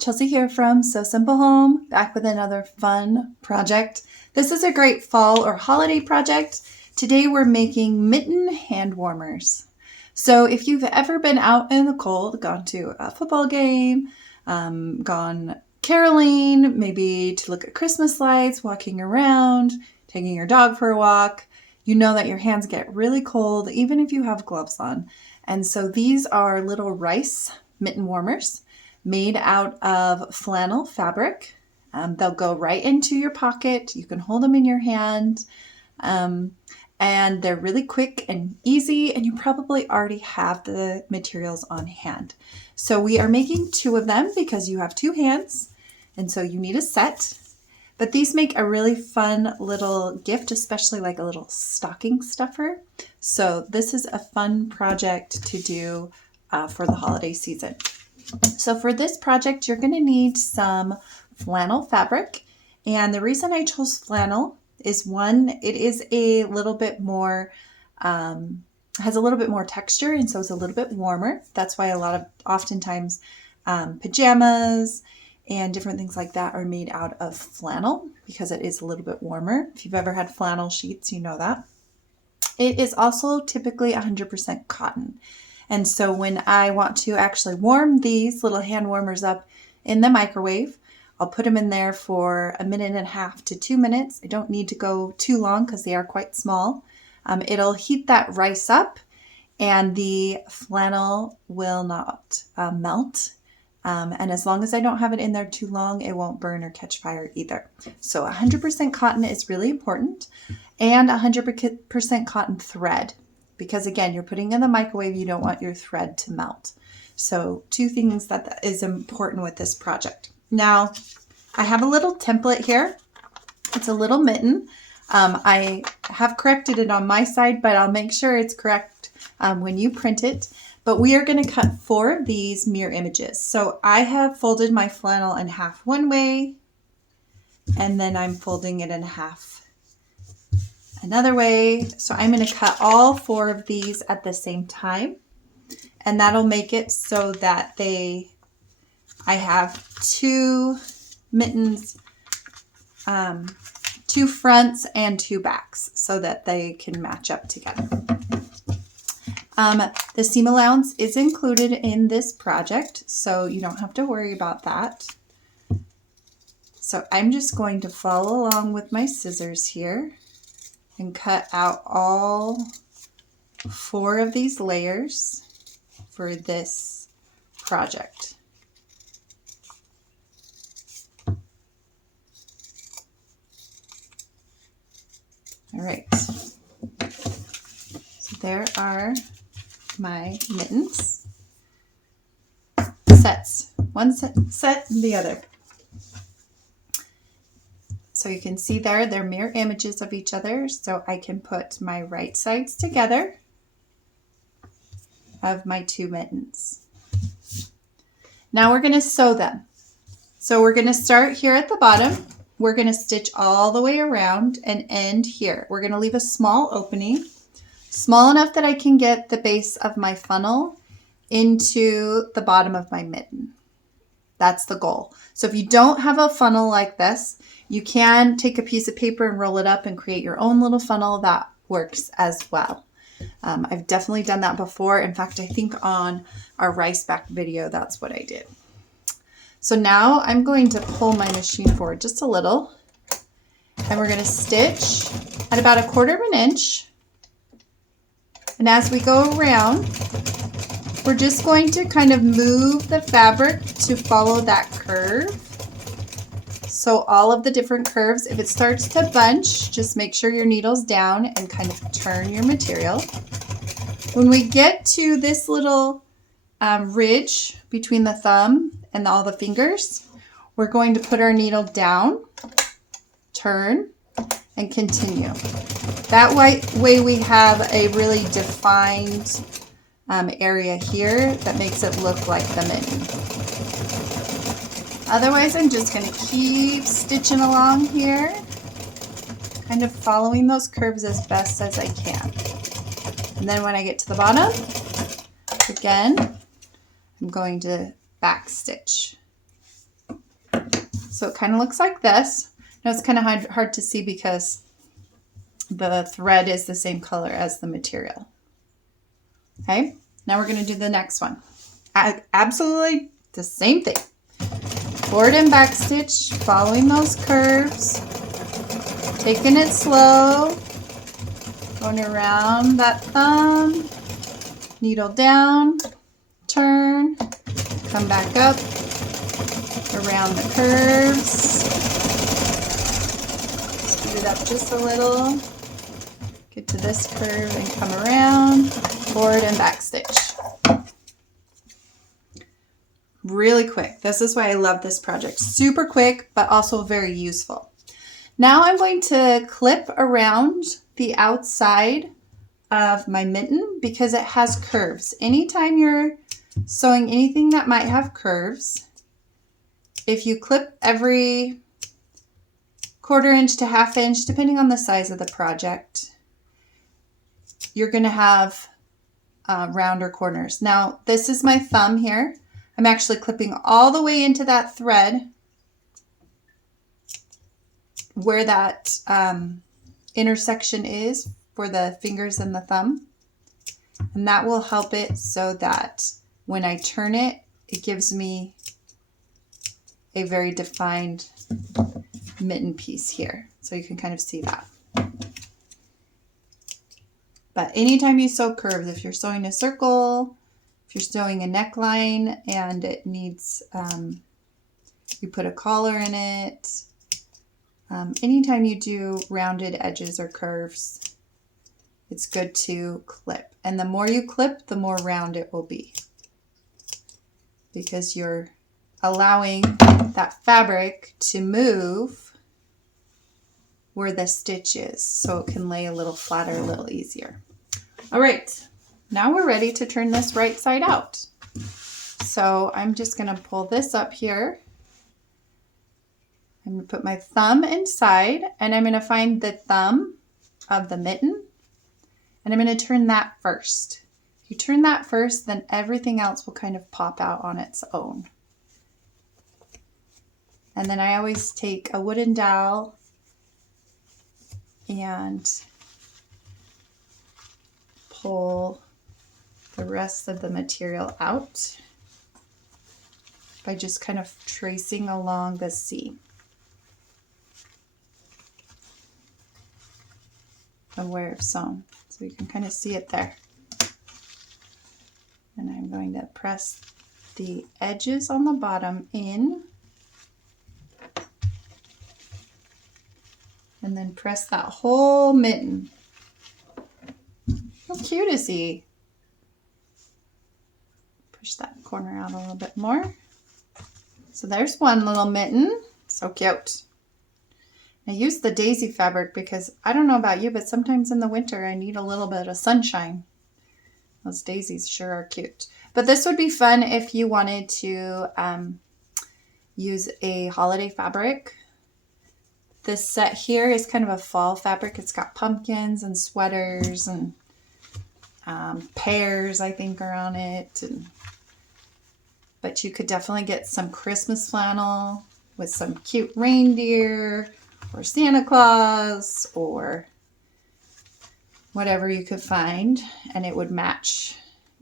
Chelsea here from So Simple Home, back with another fun project. This is a great fall or holiday project. Today we're making mitten hand warmers. So if you've ever been out in the cold, gone to a football game, gone caroling, maybe to look at Christmas lights, walking around, taking your dog for a walk, you know that your hands get really cold even if you have gloves on. And so these are little rice mitten warmers made out of flannel fabric. They'll go right into your pocket. You can hold them in your hand. And they're really quick and easy, and you probably already have the materials on hand. So we are making 2 of them because you have 2 hands, and so you need a set. But these make a really fun little gift, especially like a little stocking stuffer. So this is a fun project to do for the holiday season. So for this project, you're going to need some flannel fabric. And the reason I chose flannel is one, it is a little bit more, has a little bit more texture, and so it's a little bit warmer. That's why oftentimes pajamas and different things like that are made out of flannel, because it is a little bit warmer. If you've ever had flannel sheets, you know that. It is also typically 100% cotton. And so when I want to actually warm these little hand warmers up in the microwave, I'll put them in there for 1.5 to 2 minutes. I don't need to go too long because they are quite small. It'll heat that rice up and the flannel will not melt. And as long as I don't have it in there too long, it won't burn or catch fire either. So 100% cotton is really important, and 100% cotton thread. Because again, you're putting in the microwave, you don't want your thread to melt. So 2 things that is important with this project. Now, I have a little template here. It's a little mitten. I have corrected it on my side, but I'll make sure it's correct when you print it. But we are going to cut 4 of these mirror images. So I have folded my flannel in half one way, and then I'm folding it in half another way. So I'm going to cut all 4 of these at the same time, and that'll make it so that I have 2 mittens, 2 fronts and 2 backs, so that they can match up together. The seam allowance is included in this project, so you don't have to worry about that. So I'm just going to follow along with my scissors here and cut out all 4 of these layers for this project. All right, so there are my mittens. Sets, one set and the other. So you can see there, they're mirror images of each other, so I can put my right sides together of my 2 mittens. Now we're going to sew them. So we're going to start here at the bottom. We're going to stitch all the way around and end here. We're going to leave a small opening, small enough that I can get the base of my funnel into the bottom of my mitten. That's the goal. So if you don't have a funnel like this, you can take a piece of paper and roll it up and create your own little funnel. That works as well. I've definitely done that before. In fact, I think on our rice back video, that's what I did. So now I'm going to pull my machine forward just a little, and we're going to stitch at about 1/4 inch. And as we go around, we're just going to kind of move the fabric to follow that curve. So all of the different curves, if it starts to bunch, just make sure your needle's down and kind of turn your material. When we get to this little ridge between the thumb and all the fingers, we're going to put our needle down, turn, and continue. That way we have a really defined area here that makes it look like the mitten. Otherwise, I'm just going to keep stitching along here, kind of following those curves as best as I can. And then when I get to the bottom, again, I'm going to back stitch. So it kind of looks like this. Now it's kind of hard to see because the thread is the same color as the material. Okay, now we're going to do the next one. Absolutely the same thing. Forward and back stitch, following those curves, taking it slow, going around that thumb, needle down, turn, come back up, around the curves, speed it up just a little, get to this curve and come around, forward and back stitch. Really quick. This is why I love this project. Super quick, but also very useful. Now I'm going to clip around the outside of my mitten because it has curves. Anytime you're sewing anything that might have curves, if you clip every 1/4 inch to 1/2 inch, depending on the size of the project, you're going to have rounder corners. Now, this is my thumb here. I'm actually clipping all the way into that thread where that intersection is for the fingers and the thumb. And that will help it so that when I turn it, it gives me a very defined mitten piece here. So you can kind of see that. But anytime you sew curves, if you're sewing a circle, if you're sewing a neckline and it needs, you put a collar in it, anytime you do rounded edges or curves, it's good to clip. And the more you clip, the more round it will be, because you're allowing that fabric to move where the stitch is, so it can lay a little flatter, a little easier. All right, now we're ready to turn this right side out. So I'm just going to pull this up here. I'm going to put my thumb inside, and I'm going to find the thumb of the mitten, and I'm going to turn that first. If you turn that first, then everything else will kind of pop out on its own. And then I always take a wooden dowel and pull the rest of the material out by just kind of tracing along the seam of where I've sewn. So you can kind of see it there. And I'm going to press the edges on the bottom in, and then press that whole mitten. How cute is he? Push that corner out a little bit more. So there's one little mitten. So cute. I use the daisy fabric because I don't know about you, but sometimes in the winter I need a little bit of sunshine. Those daisies sure are cute. But this would be fun if you wanted to use a holiday fabric. This set here is kind of a fall fabric. It's got pumpkins and sweaters and pears, I think, are on it. But you could definitely get some Christmas flannel with some cute reindeer or Santa Claus or whatever you could find, and it would match,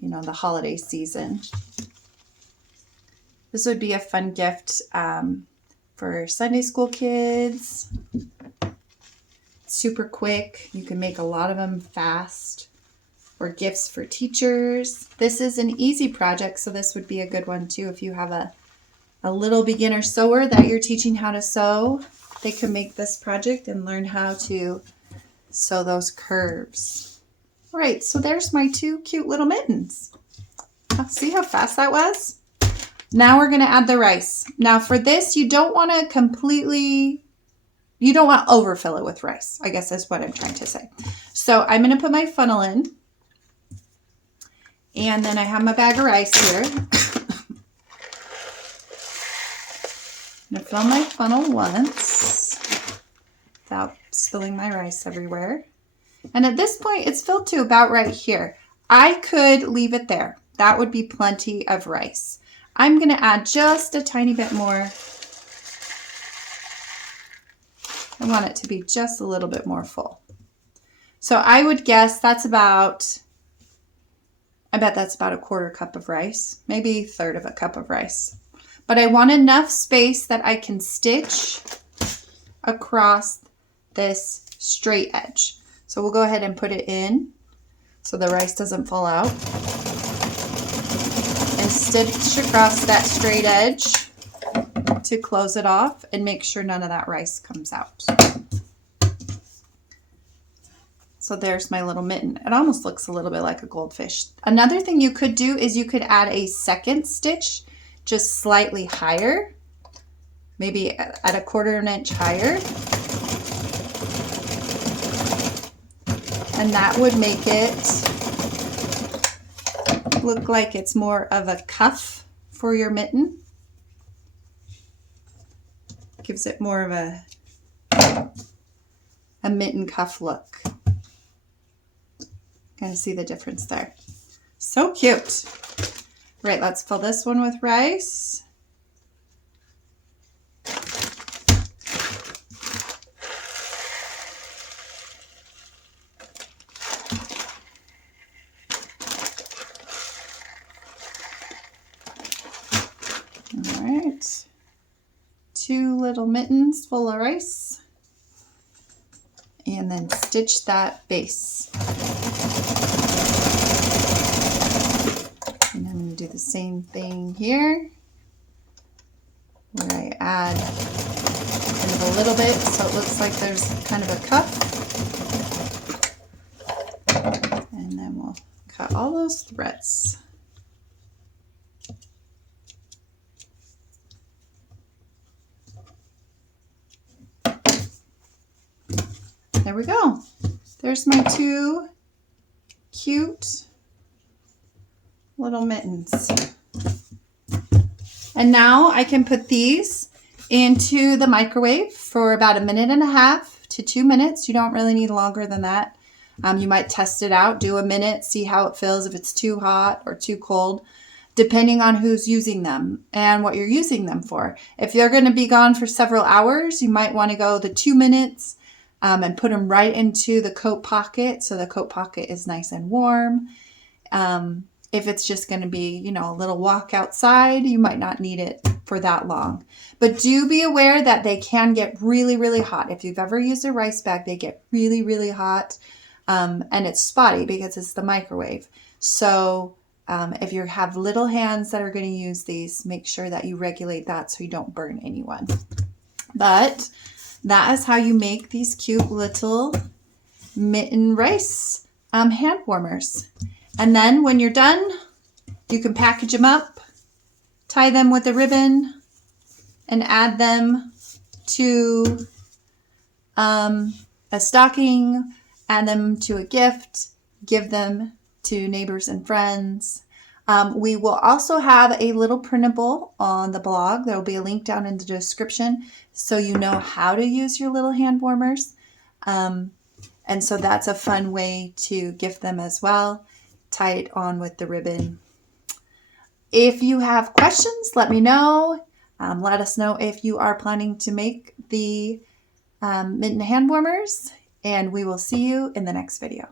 you know, the holiday season. This would be a fun gift for Sunday school kids. Super quick. You can make a lot of them fast. Or gifts for teachers. This is an easy project, so this would be a good one too. If you have a little beginner sewer that you're teaching how to sew, they can make this project and learn how to sew those curves. All right, so there's my 2 cute little mittens. See how fast that was? Now we're gonna add the rice. Now for this, you don't want to overfill it with rice, I guess is what I'm trying to say. So I'm gonna put my funnel in. And then I have my bag of rice here. I'm going to fill my funnel once without spilling my rice everywhere. And at this point, it's filled to about right here. I could leave it there. That would be plenty of rice. I'm going to add just a tiny bit more I want it to be just a little bit more full. So I would guess that's about, I bet that's about a 1/4 cup of rice, maybe 1/3 of a cup of rice. But I want enough space that I can stitch across this straight edge. So we'll go ahead and put it in so the rice doesn't fall out. And stitch across that straight edge to close it off and make sure none of that rice comes out. So there's my little mitten. It almost looks a little bit like a goldfish. Another thing you could do is you could add a second stitch just slightly higher, maybe at a 1/4 inch higher. And that would make it look like it's more of a cuff for your mitten. Gives it more of a mitten cuff look. Kind of see the difference there. So cute. Right, let's fill this one with rice. All right, 2 little mittens full of rice. And then stitch that base. And I'm going to do the same thing here, where I add kind of a little bit so it looks like there's kind of a cuff. And then we'll cut all those threads. There we go. There's my 2 cute little mittens. And now I can put these into the microwave for about 1.5 to 2 minutes. You don't really need longer than that. You might test it out, do a minute, see how it feels, if it's too hot or too cold, depending on who's using them and what you're using them for. If they're going to be gone for several hours, you might want to go the 2 minutes and put them right into the coat pocket so the coat pocket is nice and warm. If it's just going to be, you know, a little walk outside, you might not need it for that long. But do be aware that they can get really, really hot. If you've ever used a rice bag, they get really, really hot. And it's spotty because it's the microwave. So if you have little hands that are going to use these, make sure that you regulate that so you don't burn anyone. But that is how you make these cute little mitten rice hand warmers. And then when you're done, you can package them up, tie them with a ribbon, and add them to a stocking, add them to a gift, give them to neighbors and friends. We will also have a little printable on the blog. There will be a link down in the description so you know how to use your little hand warmers. And so that's a fun way to gift them as well. Tie it on with the ribbon. If you have questions, let me know. Let us know if you are planning to make the mitten hand warmers, and we will see you in the next video.